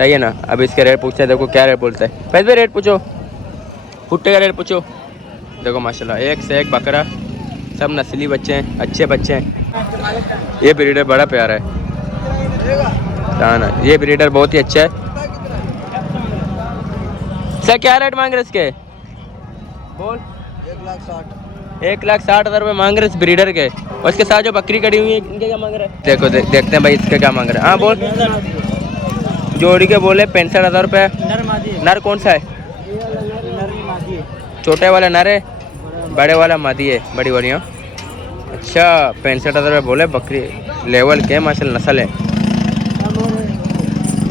सही है ना। अब इसके रेट पूछते हैं, देखो क्या रेट बोलता है। पहले रेट पूछो, भुट्टे का रेट पूछो। देखो माशाल्लाह एक से एक बकरा, सब नस्ली बच्चे हैं, अच्छे बच्चे हैं। ये ब्रीडर बड़ा प्यारा है ना, ये ब्रीडर बहुत ही अच्छा है। सर क्या रेट मांग रहे इसके? बोल। 1,60,000 रुपये मांग रहे इस ब्रीडर के। और इसके साथ जो बकरी कड़ी हुई है इनके क्या मांग रहे हैं? देखो देखते हैं भाई इसके क्या मांग रहे हैं। हाँ बोल। जोड़ी के बोले 65,000 रुपये। नर कौन सा है? छोटे वाला नर है, बड़े वाला मादी है, बड़ी वाली। हाँ अच्छा 65,000 रुपये बोले। बकरी लेवल के माशाल्लाह, नस्ल है,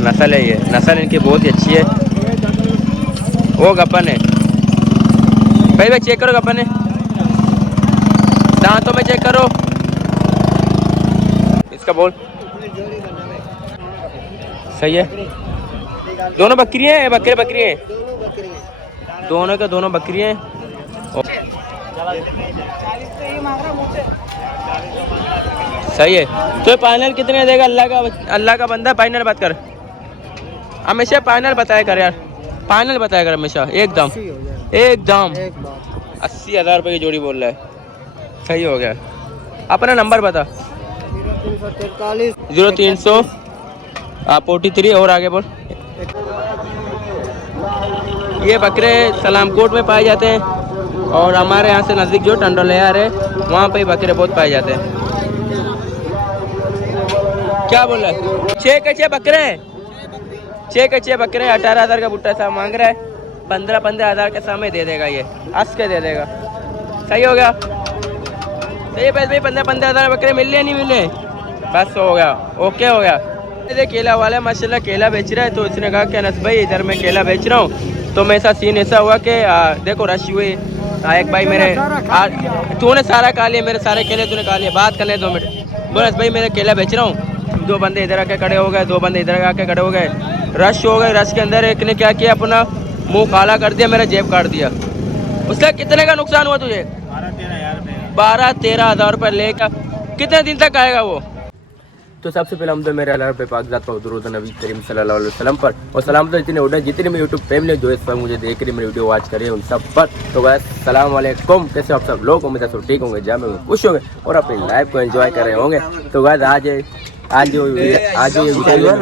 नस्ल है, ये नस्ल इनकी बहुत ही अच्छी है। वो गप्पन है भाई चेक करो, गप्पन है, दांतों में चेक करो इसका। बोल। सही है। दोनों बकरी हैं, बकरी हैं दोनों के दोनों बकरी हैं। सही है। तो फाइनल कितने देगा? अल्लाह का बंदा फाइनल बात कर, हमेशा फाइनल बताया कर यार, फाइनल बताया कर हमेशा। एकदम 80,000 रुपये की जोड़ी बोल रहा है। सही हो गया। अपना नंबर बता। 0300 43 और आगे बोल। ये बकरे सलामकोट में पाए जाते हैं और हमारे यहाँ से नज़दीक जो टंडोलियार है वहाँ पे बकरे बहुत पाए जाते हैं। क्या बोल रहा है? 6 के 6 बकरे, 6 के 6 बकरे। 18,000 का बुट्टा साहब मांग रहा है। 15,000 के सामने दे देगा, ये हंस के दे देगा। सही हो गया। सही पैसे भाई, 15,000 बकरे मिल रहे नहीं मिले, बस हो गया, ओके हो गया। केला वाला माशाल्लाह केला बेच रहा है, तो इसने कहा कि अनस भाई इधर मैं केला बेच रहा हूँ। तो मेरा सीन ऐसा हुआ कि देखो रश हुए, एक भाई मेरे तूने सारा खा लिया, मेरे सारे केले तूने खा लिए। बात कर ले 2 मिनट। बोल भाई मेरा केला बेच रहा हूँ। 2 बंदे इधर आके खड़े हो गए, 2 बंदे इधर आके खड़े हो गए, रश हो गए। रश के अंदर एक ने क्या किया, अपना मुंह काला कर दिया, मेरा जेब काट दिया। उसका कितने का नुकसान हुआ तुझे? 12-13 हज़ार रुपये लेकर। कितने दिन तक आएगा वो? तो सबसे पहले हम तो मेरे अल्लाह पे पाक ज़ात पर दुरूद नबी करीम सल्लल्लाहु अलैहि वसल्लम पर, और सलाम तो जितने उठे जितने मेरे यूट्यूब फैमिली जो इस पर मुझे देख रही, मेरी वीडियो वॉच करें उन सब पर। तो गाइस सलाम वालेकुम, कैसे आप सब लोग? उम्मीद है सब ठीक होंगे, जहाँ में खुश होंगे और अपनी लाइफ को एंजॉय कर रहे होंगे। तो गाइस आज जो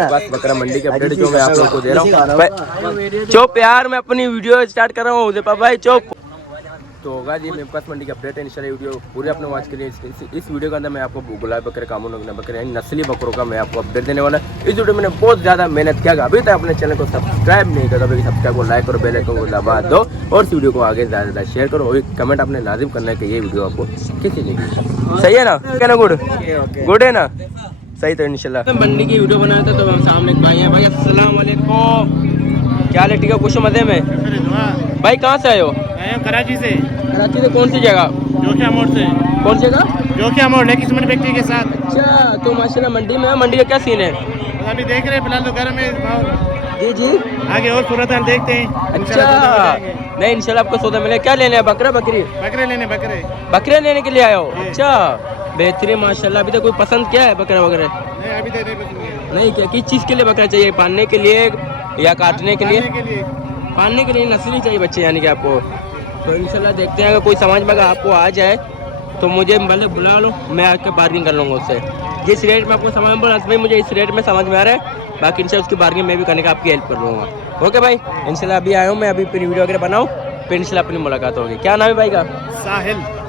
बस बकरा मंडी के अपडेट जो मैं आप लोग को दे रहा हूँ। चुप यार, मैं अपनी वीडियो स्टार्ट कर रहा हूँ दीपा भाई, चुप। तो होगा जी मेरे पास मंडी का अपडेट है इंशाल्लाह। वीडियो पूरे अपने वॉच के लिए इस वीडियो के अंदर मैं आपको गुलाब बकरे, कामून बकरे यानी नस्ली बकरों का मैं आपको अपडेट देने वाला। इस वीडियो में मैंने बहुत ज़्यादा मेहनत किया। अभी तक अपने चैनल को सब्सक्राइब नहीं करो, अभी सब्सक्राइब को लाइक करो, बेल आइकन को दबा दो और इस वीडियो को आगे ज़्यादा ज़्यादा शेयर करो और कमेंट अपने लाजिम करना है कि ये वीडियो आपको किसी लगी। सही है ना? क्या ना? गुड है ना? सही। तो इंशाल्लाह मंडी की वीडियो बनाया था, तो हम सामने एक भाई हैं। भाई अस्सलाम वालेकुम, क्या हाल है? ठीक है, कुछ मजे में भाई। कहाँ से आए हो? कराची से। कराची से कौन सी जगह? जोखिया मोड़ से। कौन सी जगह? जोखिया मोड़, किस्मत व्यक्ति के साथ। अच्छा, तो माशाल्लाह मंडी में, मंडी का क्या सीन है? अभी देख रहे हैं फिलहाल तो घर में। जी आगे और सूरत हाल देखते हैं। अच्छा, नहीं इंशाल्लाह आपको सौदा मिले। क्या लेने हैं? बकरा बकरी? बकरे लेने के लिए आए हो? अच्छा बेहतरीन माशाल्लाह। अभी तक कोई पसंद किया है बकरा वगैरह? नहीं, अभी तक नहीं क्या? किस चीज़ के लिए बकरा चाहिए? पालने के लिए या काटने के लिए? पालने के लिए नस्ली चाहिए बच्चे यानी कि आपको। तो इंशाल्लाह देखते हैं, अगर कोई समझ में अगर आपको आ जाए तो मुझे मतलब बुला लो, मैं आके बार्गिंग कर लूँगा उससे। जिस रेट में आपको समझ में भाई मुझे इस रेट में समझ में आ रहा है, बाकी इंशाल्लाह उसकी बार्गिंग मैं भी करने का आपकी हेल्प कर लूँगा। ओके भाई, इंशाल्लाह अभी आया हूँ मैं, अभी फिर वीडियो वगैरह बनाऊँ, फिर इंशाल्लाह अपनी मुलाकात होगी। क्या नाम है भाई का?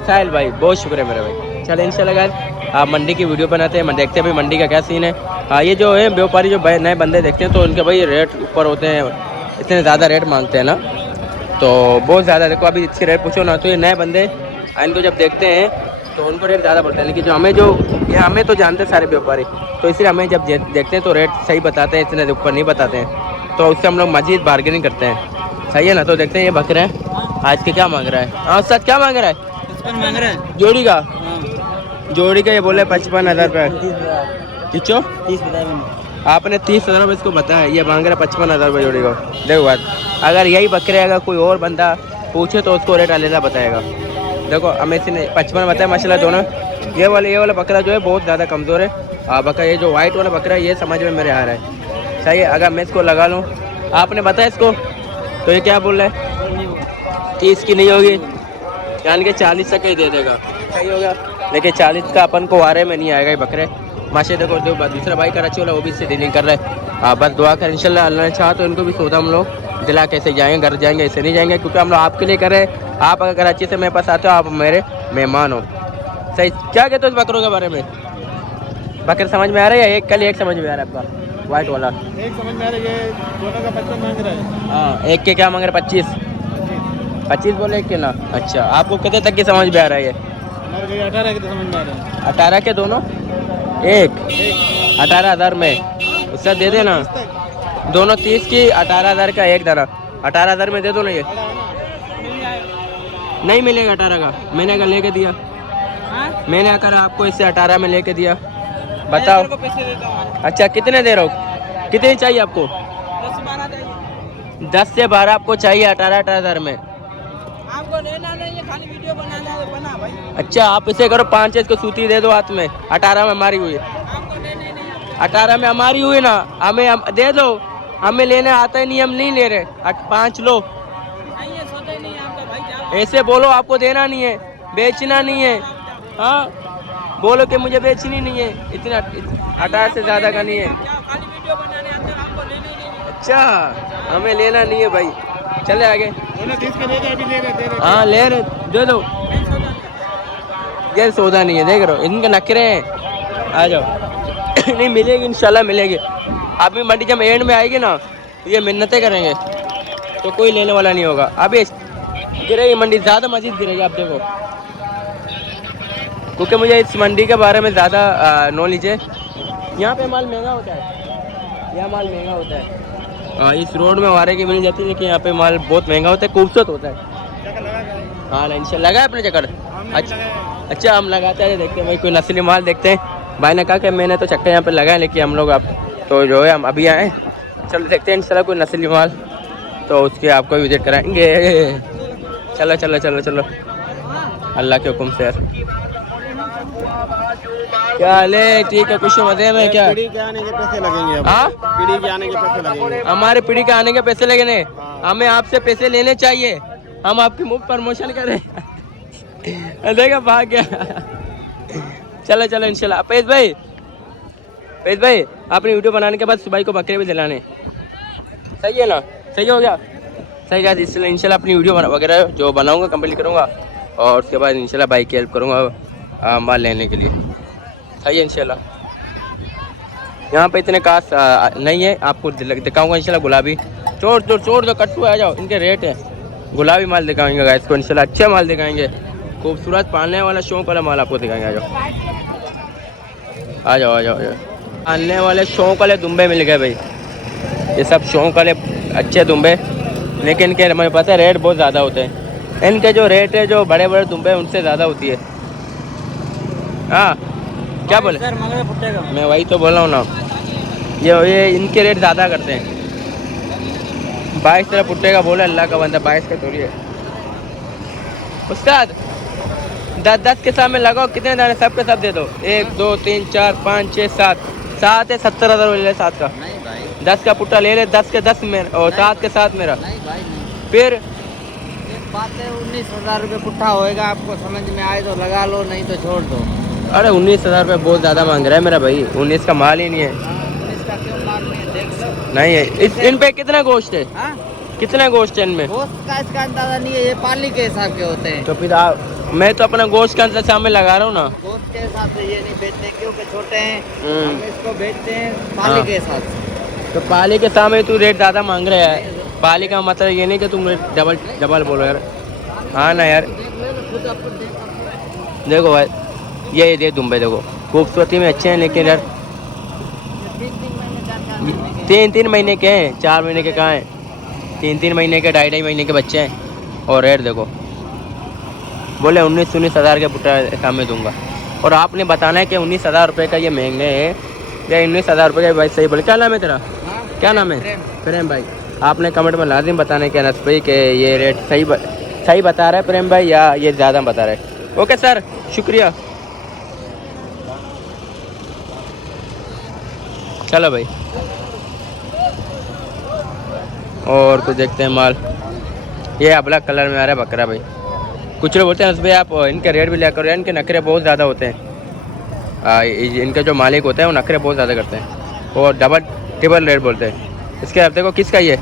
साहिल भाई, बहुत शुक्र है मेरे भाई। चले इंशाल्लाह गाइस आप मंडी की वीडियो बनाते हैं, देखते हैं भाई मंडी का क्या सीन है। हाँ ये जो है व्यापारी जो नए बंदे देखते हैं तो उनके भाई रेट ऊपर होते हैं, इतने ज़्यादा रेट मांगते हैं ना, तो बहुत ज़्यादा। देखो अभी इसके रेट पूछो ना, तो ये नए बंदे इनको जब देखते हैं तो उनको रेट ज़्यादा पड़ता है, लेकिन ये हमें तो जानते हैं सारे व्यापारी, तो इसलिए हमें जब देखते हैं तो रेट सही बताते हैं, इतने ऊपर नहीं बताते हैं, तो उससे हम लोग मजीद बार्गेनिंग करते हैं। सही है ना? तो देखते हैं ये बकरे हैं आज के क्या मांग रहा है। हाँ सच क्या मांग रहा है? 55 मांग रहा है जोड़ी का। जोड़ी का ये बोले 55,000 रुपये। 30 बताया मैंने। आपने 30,000 रुपये इसको बताया, ये मांग रहा है 55,000 रुपये जोड़ी को। देखो बात, अगर यही बकरे अगर कोई और बंदा पूछे तो उसको रेट अलग बताएगा। देखो हमें इसने 55 बताया माशाल्लाह दोनों। ये वाला बकरा जो है बहुत ज़्यादा कमज़ोर है। बकरा ये जो वाइट वाला बकरा है ये समझ में मेरे आ रहा है। सही है। अगर मैं इसको लगा लूँ, आपने बताया इसको, तो ये क्या बोल रहा है 30 की नहीं होगी, यानी कि 40 तक ही दे देगा। सही होगा, लेकिन 40 का अपन को वारे में नहीं आएगा ये बकरे। माशे देखो जो दूसरा भाई कराची वाला वो भी इससे डीलिंग कर रहा है। बस दुआ कर इंशाल्लाह, अल्लाह ने चाहा तो इनको भी सौदा हम लोग दिला कैसे जाएंगे, घर जाएंगे, ऐसे नहीं जाएंगे, क्योंकि हम लोग आपके लिए कर रहे हैं। आप अगर कराची से मेरे पास आते हो, आप मेरे मेहमान हो। सही, क्या कहते हो इस बकरों के बारे में? बकरे समझ में आ रहा है या एक कल एक समझ में आ रहा है आपका वाइट वाला? एक समझ में आ रहा है, ये दोनों का 55 मांग रहा है। हाँ, एक के क्या मांग रहे? 25 बोले एक के ना। अच्छा, आपको कितने तक की समझ में आ रहा है ये? हमारे को 18 की तो समझ में आ रहा है। 18 के दोनों एक 18,000 में उससे दे देना। दोनों 30 की, 18,000 का एक दाना। 18,000 में दे दो ना ये। नहीं मिलेगा 18 का, मैंने अगर लेके दिया, मैंने अगर आपको इससे 18 में लेके दिया, बताओ। अच्छा, कितने दे रहे हो? कितनी चाहिए आपको? 10 से 12 आपको चाहिए 18,000 में। आपको लेना नहीं है, खाली वीडियो बनाना है, बना भाई। अच्छा, आप इसे करो 5 इसको सूती दे दो हाथ में। 18 में हमारी हुई, 18 में हमारी हुई ना, हमें दे दो। हमें लेने आता ही नहीं, हम नहीं ले रहे। 5 लो, नहीं है, सोचा ही नहीं है आपका भाई। जाओ ऐसे बोलो आपको देना नहीं है, बेचना नहीं है। हाँ, बोलो कि मुझे बेचनी नहीं है, इतना 18 से ज़्यादा का नहीं है। क्या खाली वीडियो बनाने आते हो, आपको लेने ही नहीं है। अच्छा, हमें लेना नहीं है भाई, चले आगे। दोनों 30 के ले गए, अभी ले गए, दे रहे। हाँ ले रहे, दे दो। ये सौदा नहीं है, देख रहे हो इनके नखरे हैं। आ जाओ नहीं मिलेगी, इंशाल्लाह मिलेगी। अभी मंडी जब एंड में आएगी ना, ये मिन्नतें करेंगे तो कोई लेने वाला नहीं होगा। अभी गिरेगी मंडी, ज़्यादा मजीद गिरेगी, आप देखो, क्योंकि मुझे इस मंडी के बारे में ज़्यादा नॉलेज है। यहाँ पे माल महंगा होता है, यहाँ माल महंगा होता है। इस रोड में वारे की मिल जाती है, लेकिन यहाँ पे माल बहुत महंगा होता है, खूबसूरत होता है। हाँ इंशाल्लाह लगा है अपने चक्कर। अच्छा, हम लगाते हैं, देखते हैं भाई कोई नस्ली माल देखते हैं। भाई ने कहा कि मैंने तो चक्कर यहाँ पे लगाया, लेकिन हम लोग अब तो जो है हम अभी आए, चलो देखते हैं इंशाल्लाह कोई नस्ली माल, तो उसके आपको विजिट कराएंगे। चलो चलो चलो चलो, अल्लाह के हुक्म से। क्या ले, ठीक है, खुशी मजे में। क्या पीढ़ी के आने के पैसे लगेंगे? हाँ, पीढ़ी के आने के पैसे लगेंगे। हमारे पीढ़ी के आने के पैसे लगने, हमें आपसे पैसे लेने चाहिए, हम आपकी मुफ्त प्रमोशन करें। देखा भाग गया। चलो चलो इंशाल्लाह। पैस भाई आपने वीडियो बनाने के बाद सुबह को बकरे भी दिलाने, सही है ना? सही हो गया, सही है। इसलिए इंशाल्लाह अपनी वीडियो वगैरह जो बनाऊंगा कंप्लीट करूंगा, और उसके बाद इंशाल्लाह भाई की हेल्प करूंगा माल लेने के लिए। सही है इंशाल्लाह। यहाँ पे इतने काश नहीं है, आपको दिखाऊंगा इंशाल्लाह। गुलाबी छोड़ दो कट्टू, आ जाओ, इनके रेट है। गुलाबी माल दिखाएंगे गाइस को इंशाल्लाह, अच्छे माल दिखाएंगे, खूबसूरत पालने वाला शौक वाला माल आपको दिखाएंगे। आ जाओ आ जाओ। पालने वाले शौक वाले दुम्बे मिल गए भाई, ये सब शौक वाले अच्छे दुम्बे, लेकिन इनके हमें पता है रेट बहुत ज़्यादा होते हैं। इनके जो रेट है जो बड़े बड़े दुम्बे उनसे ज़्यादा होती है। हाँ क्या बोले सर, मगर फुटेगा। मैं वही तो बोल रहा हूँ ना, ये इनके रेट ज़्यादा करते हैं। 22 तरह पुट्टे का बोला, अल्लाह का बंदा 22 का थोड़ी है। उस्ताद 10 के साथ में लगाओ, कितने दाने? सब के सब दे दो। 1 2 3 4 5 6 7 7 है, 70,000 ले ले 7 का। नहीं भाई, 10 का पुट्टा ले ले, 10 के 10 मेरा और 7 के 7 मेरा। नहीं भाई नहीं। फिर एक बात है, 19,000 रुपये पुट्ठा होएगा, आपको समझ में आए तो लगा लो, नहीं तो छोड़ दो। अरे 19,000 रुपये बहुत ज़्यादा मांग रहा है मेरा भाई, 19 का माल ही नहीं है। 19 का क्यों माल नहीं है, देख लो। नहीं है इन पे कितना गोश्त है? हाँ, कितना गोश्त है इनमें? गोश्त का इसका अंदाजा नहीं है, ये पाली के हिसाब के होते हैं। तो फिर मैं तो अपना गोश्त का अंदाजा सामने लगा रहा हूँ ना। गोश्त के हिसाब से ये नहीं बेचते, क्योंकि छोटे हैं, हम्म। हम इसको बेचते हैं पाली हाँ। के हिसाब से। तो पाली के सामने तू रेट ज़्यादा मांग रहा है। पाली का मतलब ये नहीं कि तुम डबल बोलो यार। हाँ ना यार, देखो भाई ये दे दुम्बे, देखो खूबसूरती में अच्छे हैं, लेकिन यार 3 महीने के हैं, 4 महीने के कहाँ हैं? 3 महीने के, 2.5 महीने के बच्चे हैं। और रेट देखो, बोले 19,000 के पुट्टा सामने दूंगा, और आपने बताना है कि 19,000 रुपये का ये महंगे है या 19,000 रुपये का? भाई सही बोले। क्या नाम है तेरा? क्या नाम है? प्रेम भाई। आपने कमेंट में लाजिम बताना है कि अनस भाई के ये रेट सही बता रहा है प्रेम भाई, या ये ज़्यादा बता रहा है। ओके सर, शुक्रिया। चलो भाई। और कुछ देखते हैं माल। ये ब्लैक कलर में आ रहा है बकरा भाई। कुछ लोग बोलते हैं भाई आप इनके रेट भी लिया करो, इनके नखरे बहुत ज़्यादा होते हैं। इनके जो मालिक होते हैं वो नखरे बहुत ज़्यादा करते हैं और डबल ट्रिपल रेट बोलते हैं। इसके आप देखो किसका ये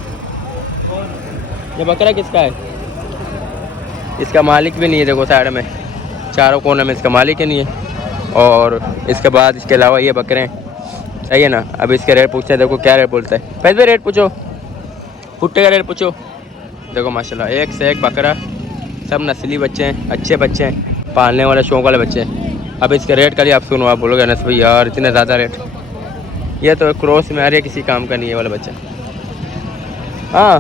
बकरा किसका है? इसका मालिक भी नहीं है, देखो साइड में चारों कोने में इसका मालिक ही नहीं है। और इसके बाद इसके अलावा ये बकरे हैं, सही है ना। अब इसके रेट पूछते हैं, देखो क्या रेट बोलता है। पहले रेट पूछो, भुट्टे का रेट पूछो। देखो माशाल्लाह एक से एक बकरा, सब नस्ली बच्चे हैं, अच्छे बच्चे हैं, पालने वाले शौक वाले बच्चे हैं। अब इसके रेट का ही आप सुनो, आप बोलोगे अनस भाई यार इतने ज़्यादा रेट। ये तो क्रॉस में आ रही है, किसी काम का नहीं है वाला बच्चा। हाँ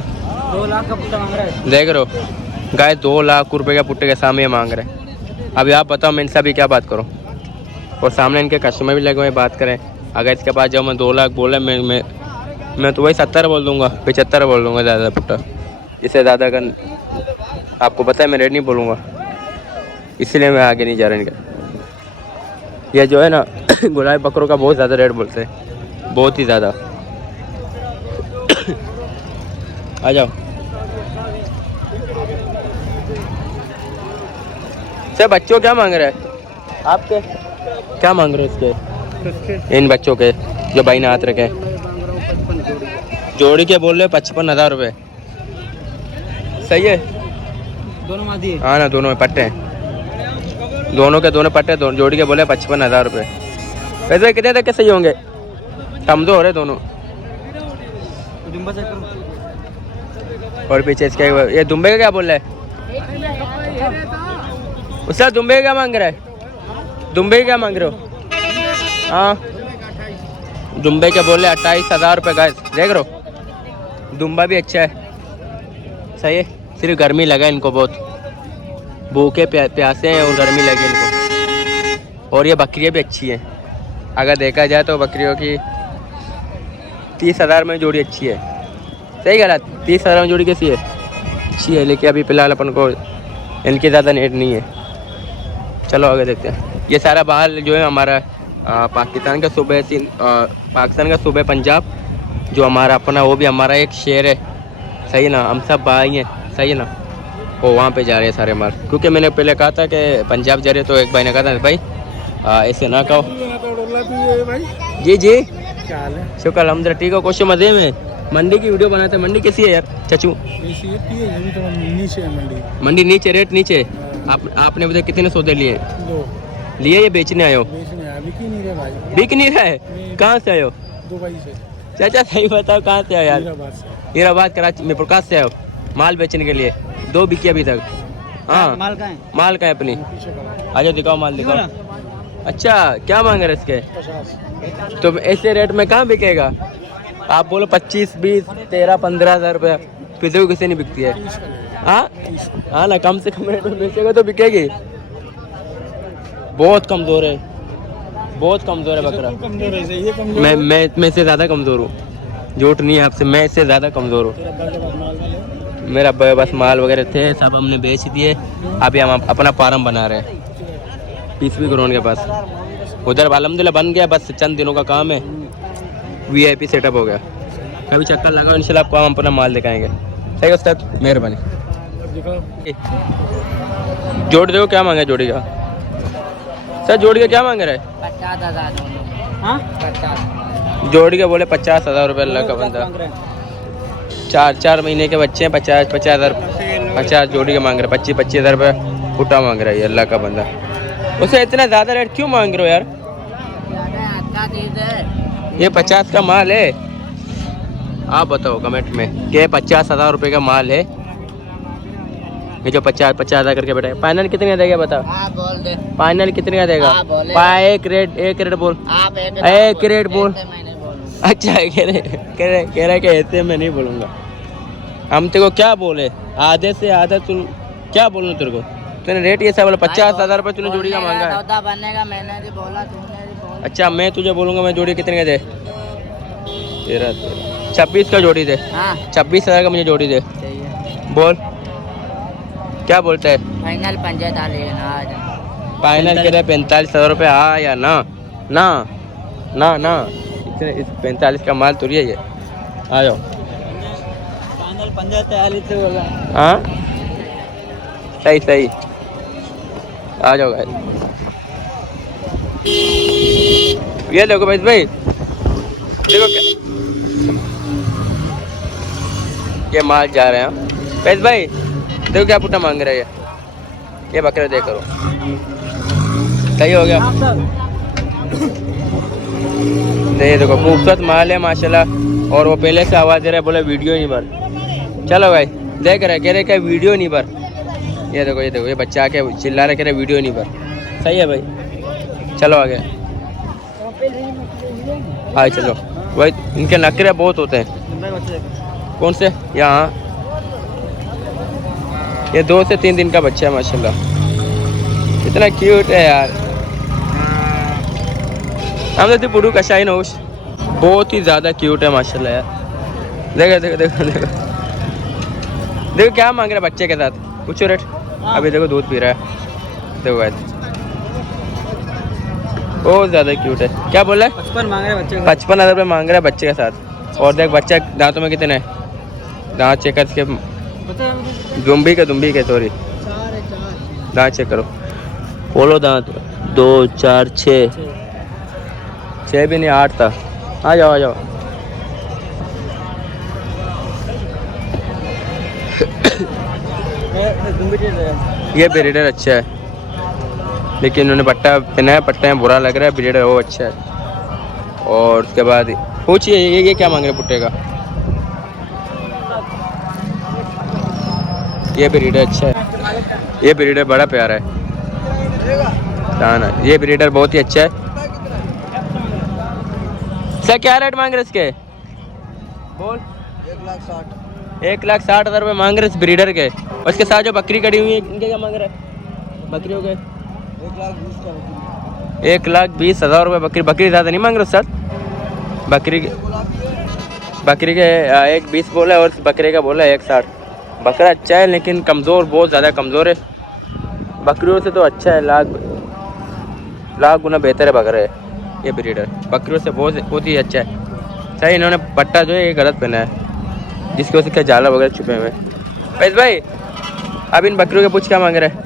2 लाख का पुट्टा मांग रहा है। देख रहे हो गाय 2 लाख रुपए के पुट्टे के सामने मांग रहे हैं। अभी आप बताओ मैं इनसे अभी क्या बात करूँ? और सामने इनके कस्टमर भी लगे हुए बात करें। अगर इसके पास जब मैं 2 लाख बोला मैं तो वही 70 बोल दूँगा, 75 बोल दूँगा ज़्यादा पुट्टा। इससे ज़्यादा का आपको पता है मैं रेट नहीं बोलूँगा, इसलिए मैं आगे नहीं जा रहा इनका। ये जो है ना गुलाबी बकरों का बहुत ज़्यादा रेट बोलते हैं, बहुत ही ज़्यादा। आ जाओ सर, बच्चों क्या मांग रहे हैं आपके? क्या मांग रहे हो इसके? इन बच्चों के जो भाई ने हाथ रखे जोड़ी के बोल रहे 55,000 रुपये। सही है दोनों मादी है। हाँ ना, दोनों में पट्टे हैं, दोनों के दोनों पट्टे, दोनों जोड़ी के बोले 55,000 रुपये। वैसे कितने तक के सही होंगे? कम दो हो रहे दोनों। और पीछे इसके ये दुम्बे का क्या बोल रहा है? उसका दुम्बे का क्या मांग रहा है? दुम्बे का क्या मांग रहे हो? हाँ दुम्बे के बोले 28,000 रुपये गाइस। देख रहे हो दुम्बा भी अच्छा है, सही है। सिर्फ गर्मी लगा इनको, बहुत भूखे प्यासे हैं और गर्मी लगी इनको। और ये बकरियाँ भी अच्छी हैं, अगर देखा जाए तो बकरियों की 30,000 में जोड़ी अच्छी है। सही गलत 30,000 में जोड़ी कैसी है? अच्छी है, लेकिन अभी फ़िलहाल अपन को इनकी ज़्यादा नेट नहीं है। चलो आगे देखते हैं। ये सारा बाहर जो है हमारा पाकिस्तान का सूबे पाकिस्तान का सूबे पंजाब, जो हमारा अपना वो भी हमारा एक शहर है, सही ना। हम सब भाई हैं, सही है ना। वो वहाँ पे जा रहे हैं सारे माल, क्योंकि मैंने पहले कहा था कि पंजाब जा रहे, तो एक भाई ने कहा था भाई ऐसे ना कहो। जी जी क्या हाल है? शुक्र अलहमदुलिल्लाह ठीक हो, कुछ मज़े में। मंडी की वीडियो बनाते हैं। मंडी कैसी है यार चचू? नीचे है मंडी। मंडी नीचे, रेट नीचे। आपने अभी तक कितने सौदे लिए? लिए ये बेचने आए हो? बिक ही नहीं रहे भाई। बिक नहीं रहे? कहाँ से आए हो? दुबई से। चाचा सही बताओ कहाँ से आए यार? हैदराबाद से। हैदराबाद कराची में प्रकाश से आए हो माल बेचने के लिए? 2 बिकी अभी तक? हाँ माल का है। माल का है अपनी। पीछे का आजा दिखाओ माल दिखाओ। अच्छा क्या मांग रहे इसके? 50। तो ऐसे रेट में कहाँ बिकेगा? आप बोलो 25, 20, 13, 15,000 रुपये, फिर से किसी नहीं बिकती है। हाँ हाँ ना, कम से कम रेट में बेचेगा तो बिकेगी। बहुत कमज़ोर है, बहुत कमज़ोर है बकरा। कमजोर है ये कमजोर। मैं इससे ज़्यादा कमज़ोर हूँ, झूठ नहीं है आपसे, मैं इससे ज़्यादा कमज़ोर हूँ। मेरा बस माल वगैरह थे सब हमने बेच दिए। अभी हम अपना फार्म बना रहे हैं पीसवी ग्राउंड के पास, उधर अलहमदुलिल्लाह बन गया, बस चंद दिनों का काम है। VIP सेटअप हो गया। कभी चक्कर लगाओ, इंशाल्लाह आपको हम अपना माल दिखाएंगे। सही है उस्ताद, मेहरबानी। जोड़ दो, क्या मांगा जोड़ी का? सर जोड़ी का क्या मांग रहा है? 50,000। हाँ 50। जोड़ी के बोले 50,000 रुपये। अल्लाह का बंदा 4 महीने के बच्चे हैं, 50 जोड़ी के मांग रहे, 25,000 रुपये फुटा मांग रहा है। अल्लाह का बंदा, उसे इतना ज़्यादा रेट क्यों मांग रहे हो यार? ये 50 का माल है, आप बताओ कमेंट में कि 50,000 रुपये का माल है। ये जो 50,000 करके बैठा है, फाइनल कितने का देगा बताओ? आप बोल दे। फाइनल कितने का देगा? हाँ, बोले। एक रेट बोल। आप एक रेट बोल। मैंने बोलूं। अच्छा कह रहा है कि ऐसे मैं नहीं बोलूँगा। हम तेरे को क्या बोले, आधे से आधा तू क्या बोलूँ तेरे को? तूने रेट ये सब बोला 50,000 रुपये तूने जोड़ी का मांगा है। सौदा बनेगा, मैंने भी बोला, तूने भी बोला। अच्छा मैं तुझे बोलूँगा मैं जोड़ी कितने का दे? 26 का जोड़ी दे। हाँ 26,000 का मुझे जोड़ी दे। चाहिए। बोल क्या बोलता है? फाइनल 45 ना आज। फाइनल कह रहे 45,000 रुपये। हाँ या ना? ना ना ना, इतने इस 45 का माल तुरिए ये। आ जाओ हाँ सही सही, आ जाओ गाइस। ये देखो भाई देखो क्या, ये माल जा रहे हैं पैस भाई, देखो क्या पुट्टा मांग रहे हैं ये बकरे देख करो। सही हो गया। देखो खूबसूरत माल है माशाल्लाह। और वो पहले से आवाज़ दे रहा है, बोले वीडियो नहीं भर। चलो भाई देख रहे कह रहे क्या वीडियो नहीं भर। ये देखो ये बच्चा आके चिल्ला रहे, कह रहे वीडियो नहीं भर। सही है भाई, चलो आगे। हाँ चलो भाई, इनके नखरे बहुत होते हैं। कौन से? यहाँ ये 2 से 3 दिन का बच्चा है माशाल्लाह, इतना क्यूट है यार। हम तो पुडू कशाई नौश, बहुत ही ज़्यादा क्यूट है माशाल्लाह यार। देखो देखो देखो देखो देखो क्या मांग रहा है बच्चे के साथ, पूछो रेट। अभी देखो दूध पी रहा है, देखो भाई बहुत ज़्यादा क्यूट है। क्या बोल रहा है? 55 मांग रहे बच्चे, 55,000 रुपये मांग रहा है बच्चे के साथ। और देख बच्चा दांतों में कितने हैं, दांत चेक कर, दुम्बी के सॉरी, दांत चेक करो, बोलो दांत 2 4 6 भी नहीं 8 था। आ जाओ आ जाओ। ये ब्रीडर अच्छा है, लेकिन उन्होंने पट्टा पहना है, पट्टे में बुरा लग रहा है। ब्रीडर वो अच्छा है। और उसके बाद पूछिए ये क्या मांग रहे पुट्टे का। ये ब्रीडर अच्छा है, ये ब्रीडर बड़ा प्यारा है ना, ये ब्रीडर बहुत ही अच्छा है। सर क्या रेट मांग रहे इसके? बोल। 1,60,000 रुपये मांग रहे इस ब्रीडर के। और इसके साथ जो बकरी कड़ी हुई है इनके क्या मांग रहे हैं? बकरियों के 1,20,000 रुपये बकरी। बकरी ज़्यादा नहीं मांग रहे उस साथ, बकरी के 1,20 बोला है और बकरे का बोला है 1,60। बकरा अच्छा है लेकिन कमज़ोर, बहुत ज़्यादा कमज़ोर है। बकरियों से तो अच्छा है, लाख गुना बेहतर है बकरे। ये ब्रीडर बकरियों से बहुत ही अच्छा है। सही, इन्होंने पट्टा जो है ये गलत पहना है, जिसकी वजह से क्या जाला वगैरह छुपे हुए। पैस भाई अब इन बकरियों के पूछ क्या मांग रहे हैं?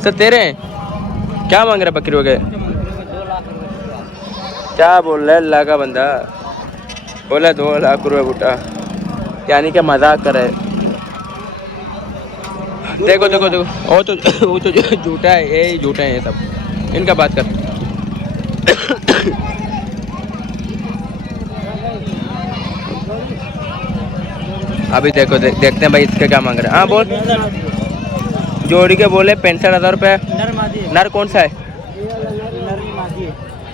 सर तेरे हैं क्या मांग रहे बकरियों के? क्या बोल रहा है अल्लाह का बंदा? बोला 2 लाख रुपये बूटा, यानी क्या मजाक कर रहे। देखो देखो देखो वो तो झूठा है, ये झूठा है ये सब, इनका बात कर। अभी देखो देखते हैं भाई इसके क्या मांग रहे हैं। हाँ बोल। जोड़ी के बोले 65,000 रुपये। नर कौन सा है?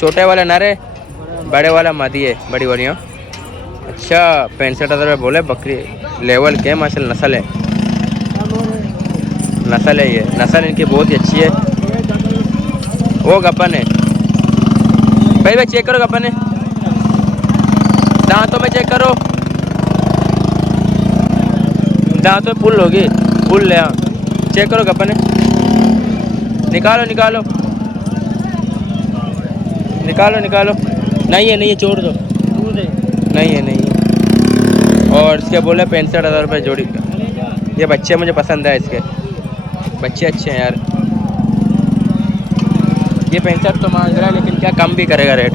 छोटे वाला नर है, बड़े वाला मादी है, बड़ी वाली। अच्छा 65,000 रुपये बोले। बकरी लेवल के माशाल्लाह, नस्ल है ये, नस्ल इनकी बहुत ही अच्छी है। वो गप्पन है भाई चेक करो, गप्पन है, दांतों में चेक करो, दांतों में पुल होगी, पुल ले। हाँ चेक करो गप्पन है, निकालो निकालो निकालो निकालो। नहीं है छोड़ दो, नहीं है। और इसके बोले 65,000 रुपये जोड़ी का। ये बच्चे मुझे पसंद है, इसके बच्चे अच्छे हैं यार। ये 65 तो मांग रहा है, लेकिन क्या कम भी करेगा रेट,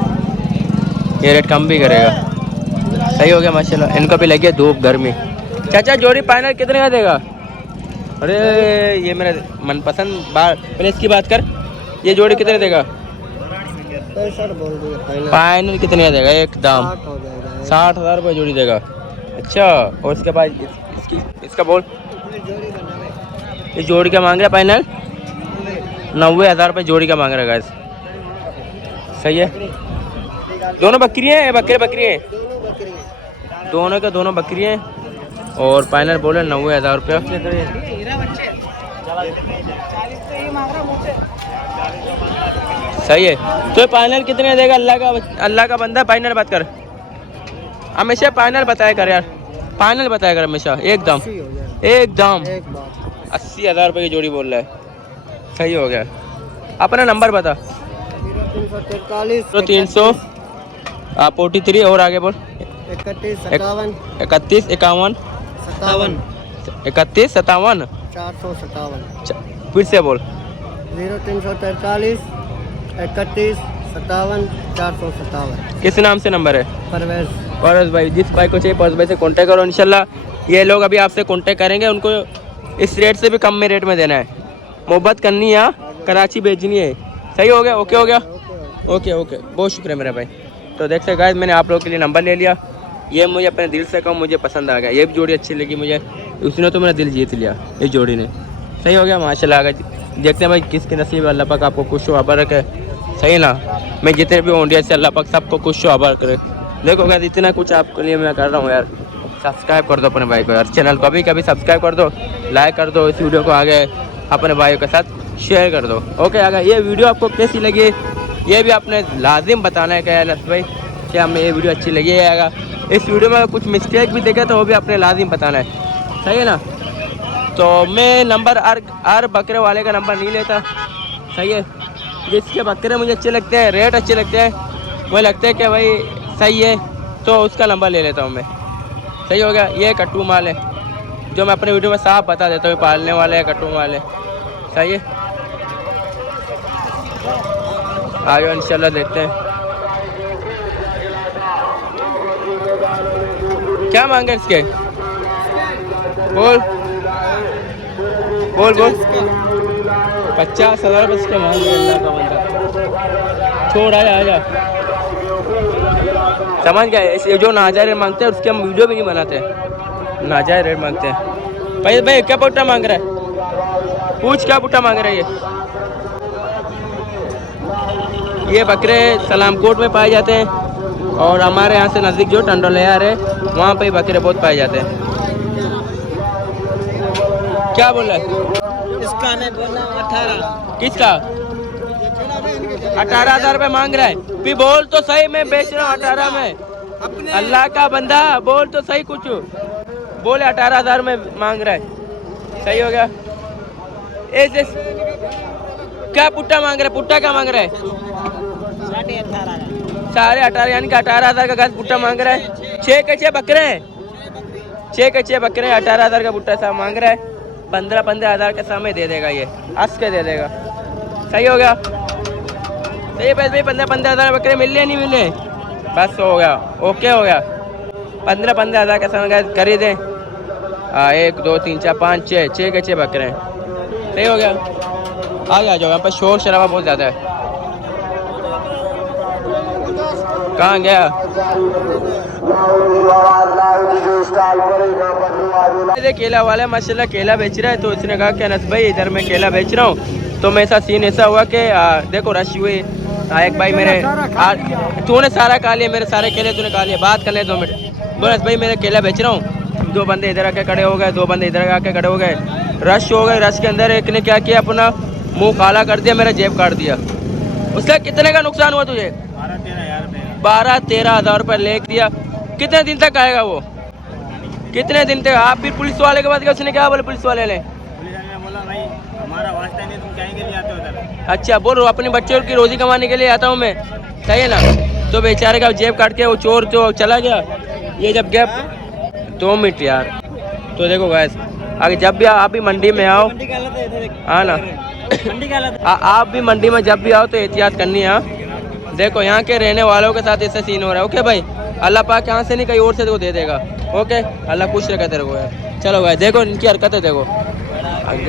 ये रेट कम भी करेगा। सही हो गया माशाल्लाह। इनको भी लगी है धूप गर्मी। चाचा जोड़ी फाइनल कितने का देगा? अरे ये मेरा मनपसंद बात, पहले इसकी बात कर। ये जोड़ी कितने देगा? फाइनल कितने का देगा? एकदम 60,000 रुपये जोड़ी देगा। अच्छा और इसके बाद इसका बोल। इस जोड़ी का मांग रहा है फाइनल 90,000 रुपये जोड़ी का मांग रहा है गाइस। सही है। दोनों बकरियाँ हैं, बकरी हैं, दोनों के दोनों बकरी हैं। और फाइनल बोले 90,000 रुपये। सही है। तो फाइनल कितने देगा? अल्लाह का बंदा फाइनल बात कर, हमेशा फाइनल बताया कर यार, फाइनल बताया कर हमेशा। एकदम 80,000 रुपये की जोड़ी बोल रहा है। सही हो गया। अपना नंबर बता। 343 43 और आगे बोल। 31 57 31 51 57 31 57 457 फिर से बोल 0343 31 57 457। किस नाम से नंबर है? परवेज। परवेज भाई, जिस भाई को चाहिए परवेज भाई से कांटेक्ट करो इंशाल्लाह। ये लोग अभी आपसे कांटेक्ट करेंगे, उनको इस रेट से भी कम में रेट में देना है। मोहब्बत करनी है, कराची भेजनी है। सही हो गया? ओके हो गया? ओके ओके, बहुत शुक्रिया मेरा भाई। तो देख सकते गाइस, मैंने आप लोगों के लिए नंबर ले लिया। ये मुझे अपने दिल से कहा, मुझे पसंद आ गया। ये भी जोड़ी अच्छी लगी मुझे, उसने तो मेरा दिल जीत लिया इस जोड़ी ने। सही हो गया माशाल्लाह। आ गया, देखते हैं भाई किसके नसीब। अल्लाह पाक आपको खुश हो आबाद रखे, सही ना। मैं जितने भी इंडिया से, अल्लाह पाक सबको खुश हो आबाद करे। देखो गाइस, इतना कुछ आपके लिए मैं कर रहा हूँ यार। सब्सक्राइब कर दो अपने भाई को यार, चैनल को कभी कभी सब्सक्राइब कर दो, लाइक कर दो, इस वीडियो को आगे अपने भाइयों के साथ शेयर कर दो। ओके, अगर ये वीडियो आपको कैसी लगी ये भी आपने लाजिम बताना है क्या नस भाई, क्या हमें ये वीडियो अच्छी लगी है। अगर इस वीडियो में कुछ मिस्टेक भी देखे तो वो भी आपने लाजिम बताना है, सही है ना। तो मैं नंबर हर बकरे वाले का नंबर नहीं लेता, सही है। जिसके बकरे मुझे अच्छे लगते हैं, रेट अच्छे लगते हैं, मुझे लगता है कि भाई सही है, तो उसका नंबर ले लेता हूँ मैं। सही हो गया। ये कट्टू माल है जो मैं अपने वीडियो में साफ बता देता हूँ, पालने वाले हैं कट्टू माल है, सही है। आगे इंशाल्लाह देखते हैं क्या मांगे इसके। बोल बोल बोल 50,000 बस के मांग रहे अल्लाह का बंदा। छोड़ आजा समझ गया। ऐसे जो नाजायज रेट मांगते हैं उसके हम वीडियो भी नहीं बनाते, नाजायज रेट मांगते हैं। भाई भाई क्या पुट्टा मांग रहा है? पूछ क्या पुट्टा मांग रहा है? ये बकरे सलामकोट में पाए जाते हैं और हमारे यहाँ से नज़दीक जो टंडोलियार है वहाँ पे बकरे बहुत पाए जाते हैं। क्या बोल रहा है? इसका नहीं बोला 18। किसका? 18,000 रुपये मांग रहा है। भी बोल तो सही, मैं बेच रहा हूँ 18 में। अल्लाह का बंदा बोल तो सही, कुछ बोले 18,000 में मांग रहा है। सही हो गया। ऐसे क्या पुट्टा मांग रहा है? पुट्टा क्या मांग रहा है? 18,500 यानी कि 18,000 का घास पुट्टा मांग रहा है। 6 के 6 बकरे हैं, 6 के 6 बकरे हैं, 18,000 का पुट्टा साहब मांग रहा है। 15,000 के समय दे देगा, ये हंस के दे देगा। सही हो गया। सही पैसे भाई, 15,000 बकरे मिल रहे नहीं मिले, बस हो गया, ओके हो गया। 15,000 का समय खरीदे। 1 2 3 4 5 6 के 6 बकरे हैं। सही हो गया। आगे आ जाओ, यहाँ पर शोर शराबा बहुत ज़्यादा है। कहाँ गया? केला वाला माशाल्लाह केला बेच रहा है, तो उसने कहा कि अनस भाई इधर मैं केला बेच रहा हूँ। तो मेरा सीन ऐसा हुआ कि देखो रश हुई। एक भाई मेरे तूने सारा खा लिया, मेरे सारे केले तूने खा लिए, बात कर ले 2 मिनट। बोल अनस भाई मेरा केला बेच रहा हूँ। 2 बंदे इधर आके खड़े हो गए, 2 बंदे इधर आके खड़े हो गए, रश हो गए। रश के अंदर एक ने क्या किया, अपना मुंह काला कर दिया, मेरा जेब काट दिया। उसका कितने का नुकसान हुआ तुझे? 12-13 हज़ार रुपये ले दिया। कितने दिन तक आएगा वो? कितने दिन तक? आप फिर पुलिस वाले के बाद गए, उसने क्या बोले पुलिस वाले ने? बोला भाई हमारा वास्ता नहीं, तुम कहीं के लिए आते हो उधर। अच्छा बोलो, अपने बच्चों की रोजी कमाने के लिए आता हूँ मैं, सही है ना। तो बेचारे का जेब काट के वो चोर तो चला गया। ये जब गैप 2 मिनट यार। तो देखो गैस, आगे जब भी आप भी मंडी में आओ, हाँ ना, आप भी मंडी में जब भी आओ तो एहतियात करनी है। देखो यहाँ के रहने वालों के साथ ऐसा सीन हो रहा है। ओके भाई, अल्लाह पाक यहाँ से नहीं कहीं और से तो दे देगा। ओके, अल्लाह खुश रखा तेरे को यार। चलो भाई देखो इनकी हरकतें देखो,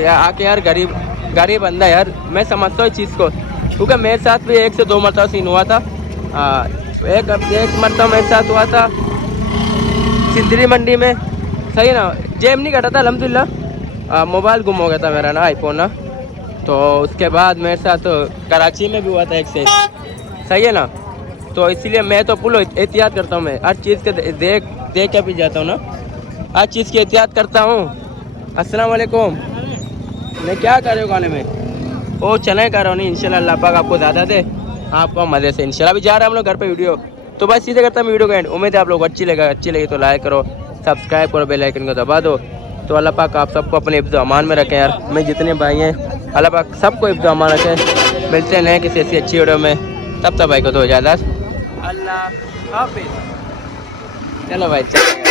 आके यार गरीब बंदा यार। मैं समझता हूँ इस चीज़ को, क्योंकि मेरे साथ भी 1 से 2 मरतबा सीन हुआ था। एक मरतबा मेरे साथ हुआ था सिंदरी मंडी में, सही ना। जेब नहीं कटा था अल्हम्दुलिल्लाह, मोबाइल गुम हो गया था मेरा ना, आईफोन ना। तो उसके बाद मेरे साथ कराची में भी हुआ था 1 से, सही है ना। तो इसीलिए मैं तो फुल एहतियात करता हूँ। मैं हर चीज़ के देख के भी जाता हूँ ना, हर चीज़ की एहतियात करता हूँ। अस्सलाम वालेकुम। मैं क्या कर रहे हो खाने में? ओ चने कर रहा हूँ। नहीं इंशाल्लाह अल्लाह पाक आपको ज़्यादा दे, आपको मज़े से। इंशाल्लाह अभी जा रहे हैं हम लोग घर पे वीडियो। तो बस सीधे करता हूँ वीडियो का एंड। उम्मीद है आप लोग अच्छी लगी तो लाइक करो, सब्सक्राइब करो, बेल आइकन को दबा दो। तो अल्लाह पाक आप सबको अपने हिफ्ज़ अमान में रखें यार। मैं जितने भाई हैं अल्लाह पाक सबको हिफ्ज़ अमान रखें। मिलते हैं किसी ऐसी अच्छी वीडियो में, तब तक भाई को दो इजाज़त। अल्लाह हाफिज़। चलो भाई चलेगा।